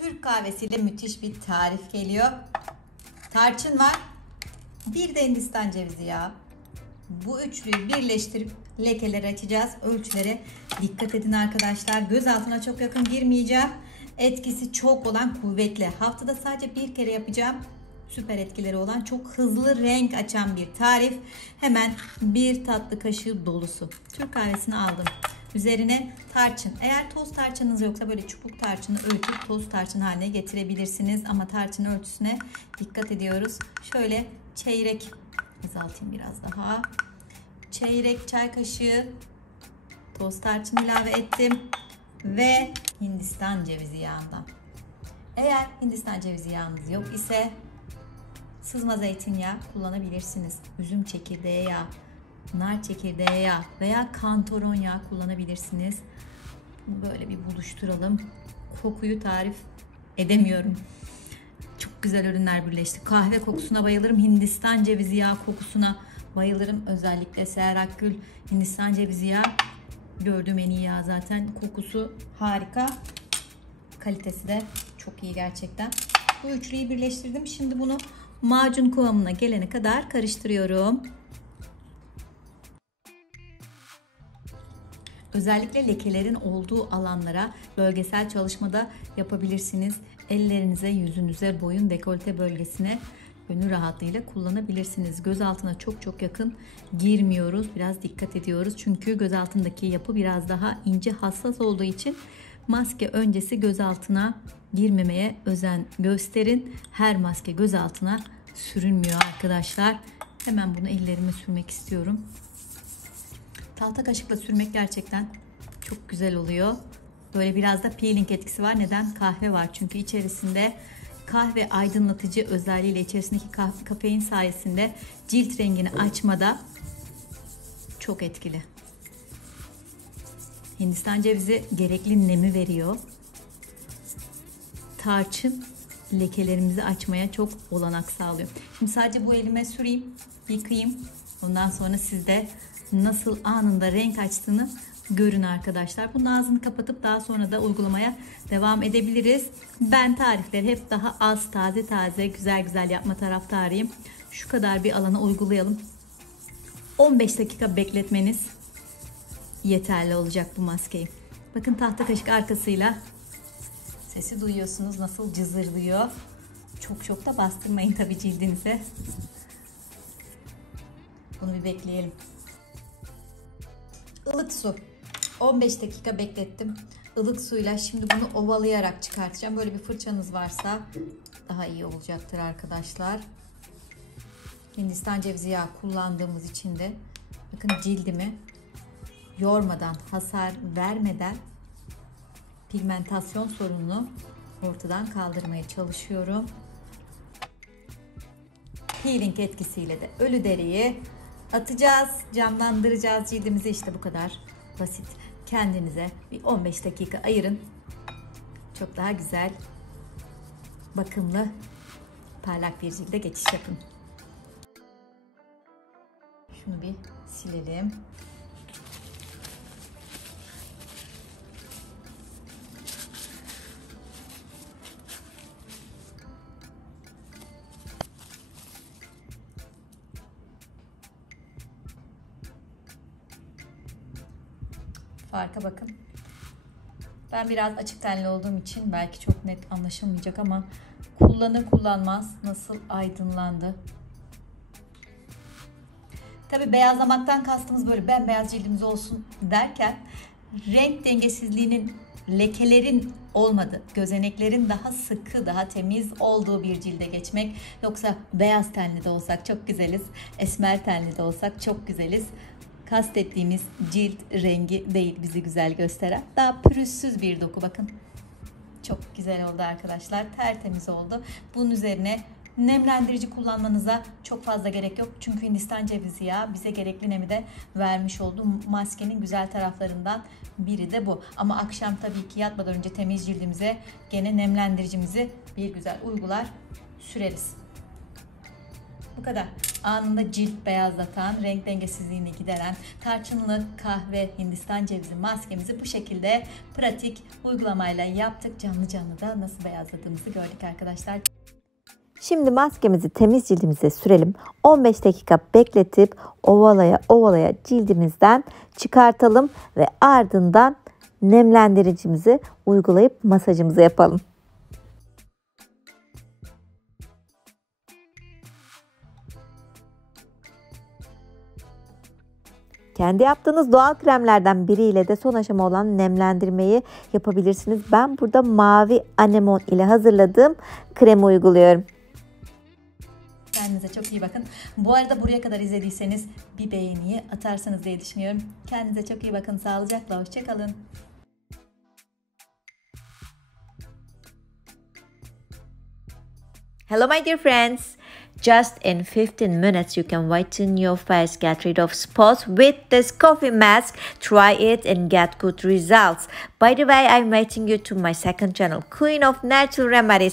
Türk kahvesiyle müthiş bir tarif geliyor. Tarçın var. Bir de Hindistan cevizi yağı. Bu üçlüyü birleştirip lekeleri açacağız. Ölçülere dikkat edin arkadaşlar. Göz altına çok yakın girmeyeceğim. Etkisi çok olan, kuvvetli. Haftada sadece bir kere yapacağım. Süper etkileri olan, çok hızlı renk açan bir tarif. Hemen bir tatlı kaşığı dolusu Türk kahvesini aldım. Üzerine tarçın. Eğer toz tarçınınız yoksa böyle çubuk tarçını öğütüp toz tarçın haline getirebilirsiniz. Ama tarçın ölçüsüne dikkat ediyoruz. Şöyle çeyrek, azaltayım biraz daha. Çeyrek çay kaşığı toz tarçın ilave ettim. Ve Hindistan cevizi yağından. Eğer Hindistan cevizi yağınız yok ise sızma zeytinyağı kullanabilirsiniz. Üzüm çekirdeği yağı, nar çekirdeği yağı veya kantaron yağı kullanabilirsiniz. Böyle bir buluşturalım. Kokuyu tarif edemiyorum. Çok güzel ürünler birleşti. Kahve kokusuna bayılırım. Hindistan cevizi yağı kokusuna bayılırım. Özellikle Seher Akgül Hindistan cevizi yağı gördüğüm en iyi yağ zaten. Kokusu harika. Kalitesi de çok iyi gerçekten. Bu üçlüyü birleştirdim. Şimdi bunu macun kıvamına gelene kadar karıştırıyorum. Özellikle lekelerin olduğu alanlara bölgesel çalışmada yapabilirsiniz. Ellerinize, yüzünüze, boyun dekolte bölgesine gönül rahatlığıyla kullanabilirsiniz. Göz altına çok yakın girmiyoruz. Biraz dikkat ediyoruz. Çünkü göz altındaki yapı biraz daha ince, hassas olduğu için maske öncesi göz altına girmemeye özen gösterin. Her maske göz altına sürülmüyor arkadaşlar. Hemen bunu ellerime sürmek istiyorum. Tahta kaşıkla sürmek gerçekten çok güzel oluyor. Böyle biraz da peeling etkisi var. Neden? Kahve var. Çünkü içerisinde kahve aydınlatıcı özelliğiyle, içerisindeki kafein sayesinde cilt rengini açmada çok etkili. Hindistan cevizi gerekli nemi veriyor. Tarçın lekelerimizi açmaya çok olanak sağlıyor. Şimdi sadece bu elime süreyim, yıkayayım. Ondan sonra siz de nasıl anında renk açtığını görün arkadaşlar. Bunun ağzını kapatıp daha sonra da uygulamaya devam edebiliriz. Ben tarifleri hep daha az, taze güzel yapma taraftarıyım. Şu kadar bir alana uygulayalım. 15 dakika bekletmeniz yeterli olacak bu maskeyi. Bakın tahta kaşık arkasıyla sesi duyuyorsunuz nasıl cızırdıyor. Çok da bastırmayın tabii cildinize. Bunu bir bekleyelim. Ilık su. 15 dakika beklettim. Ilık suyla şimdi bunu ovalayarak çıkartacağım. Böyle bir fırçanız varsa daha iyi olacaktır arkadaşlar. Hindistan cevizi yağı kullandığımız için de bakın cildimi yormadan, hasar vermeden pigmentasyon sorununu ortadan kaldırmaya çalışıyorum. Peeling etkisiyle de ölü deriyi atacağız, camlandıracağız cildimizi. İşte bu kadar basit. Kendinize bir 15 dakika ayırın. Çok daha güzel, bakımlı, parlak bir cilde geçiş yapın. Şunu bir silelim. Farka bakın. Ben biraz açık tenli olduğum için belki çok net anlaşılmayacak ama kullanır kullanmaz nasıl aydınlandı. Tabii beyazlamaktan kastımız böyle bembeyaz cildimiz olsun derken renk dengesizliğinin, lekelerin olmadığı, gözeneklerin daha sıkı, daha temiz olduğu bir cilde geçmek. Yoksa beyaz tenli de olsak çok güzeliz, esmer tenli de olsak çok güzeliz. Kastettiğimiz cilt rengi değil bizi güzel gösteren. Daha pürüzsüz bir doku bakın. Çok güzel oldu arkadaşlar. Tertemiz oldu. Bunun üzerine nemlendirici kullanmanıza çok fazla gerek yok. Çünkü Hindistan cevizi yağı bize gerekli nemi de vermiş oldu. Maskenin güzel taraflarından biri de bu. Ama akşam tabii ki yatmadan önce temiz cildimize gene nemlendiricimizi bir güzel uygular süreriz. bu kadar. Anında cilt beyazlatan, renk dengesizliğini gideren tarçınlı kahve Hindistan cevizi maskemizi bu şekilde pratik uygulamayla yaptık. Canlı canlı da nasıl beyazladığımızı gördük arkadaşlar. Şimdi maskemizi temiz cildimize sürelim. 15 dakika bekletip ovalaya ovalaya cildimizden çıkartalım ve ardından nemlendiricimizi uygulayıp masajımızı yapalım. Kendi yaptığınız doğal kremlerden biriyle de son aşama olan nemlendirmeyi yapabilirsiniz. Ben burada mavi anemon ile hazırladığım kremi uyguluyorum. Kendinize çok iyi bakın. Bu arada buraya kadar izlediyseniz bir beğeniyi atarsanız diye düşünüyorum. Kendinize çok iyi bakın. Sağlıcakla. Hoşçakalın. Hello my dear friends! Just in 15 minutes you can whiten your face, get rid of spots with this coffee mask. Try it and get good results. By the way, I'm inviting you to my second channel, Queen of Natural Remedies.